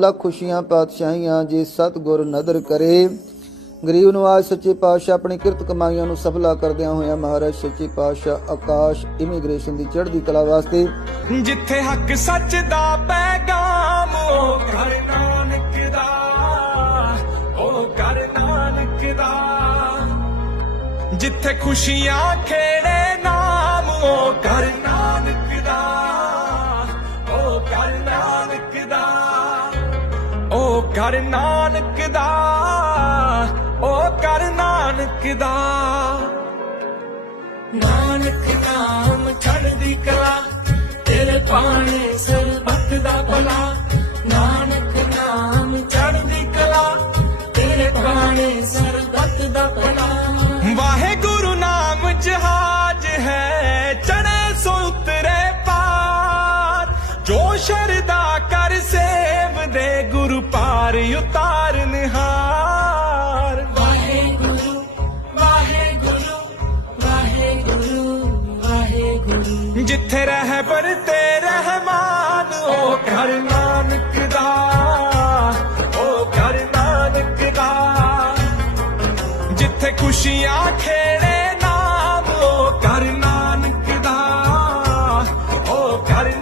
ਲੱਖ ਖੁਸ਼ੀਆਂ, ਪਾਤਸ਼ਾਹੀਆਂ, ਜੇ ਸਤਿਗੁਰ ਨਦਰ ਕਰੇ। ਗਰੀਬ ਨਵਾਜ ਸੱਚੇ ਪਾਤਸ਼ਾਹ ਆਪਣੀ ਕਿਰਤ ਕਮਾਈਆਂ ਨੂੰ ਸਫਲਾ ਕਰਦਿਆਂ ਹੋਇਆ ਮਹਾਰਾਜ ਸੱਚੇ ਪਾਤਸ਼ਾਹ ਆਕਾਸ਼ ਇਮੀਗ੍ਰੇਸ਼ਨ ਦੀ ਚੜ੍ਹਦੀ ਕਲਾ ਵਾਸਤੇ ਜਿੱਥੇ ਹੱਕ ਸੱਚ ਦਾ ਪੈਗਾਮ, ਉਹ ਕਰ ਨਾਨਕ ਦਾ, ਉਹ ਕਰ ਨਾਨਕ ਦਾ। ਜਿੱਥੇ ਖੁਸ਼ੀਆਂ ਖੇੜੇ ਨਾਮ, ਉਹ ਕਰ ਨਾਨਕ ਦਾ, ਉਹ ਕਰ ਨਾਨਕ ਦਾ। ਉਹ ਕਰ ਨਾਨਕ ਦਾ, ਉਹ ਕਰ ਨਾਨਕ ਦਾ। ਨਾਨਕ ਨਾਮ ਛੱਡਦੀ ਕਲਾ, ਤੇਰੇ ਪਾਣੇ ਸਰਬਤ ਦਾ ਭਲਾ। ਨਾਨਕ ਨਾਮ ਛੱਡਦੀ ਕਲਾ, ਤੇਰੇ ਪਾਣੇ ਸਰਬਤ ਦਾ ਭਲਾ। ਪਾਰ ਉਤਾਰ ਨਿਹਾਰ। ਵਾਹਿਗੁਰੂ ਵਾਹਿਗੁਰੂ ਵਾਹਿਗੁਰੂ ਵਾਹਿਗੁਰੂ। ਜਿੱਥੇ ਰਹਿ ਵਰਤੇ ਰਹਿਮਾਨ ਉਹ ਘਰ ਨਾਨਕ ਦਾ ਉਹ ਘਰ ਨਾਨਕ ਦਾ। ਜਿੱਥੇ ਖੁਸ਼ੀਆਂ ਖੇੜੇ ਨਾਮ ਉਹ ਘਰ ਨਾਨਕ ਦਾ ਉਹ ਘਰ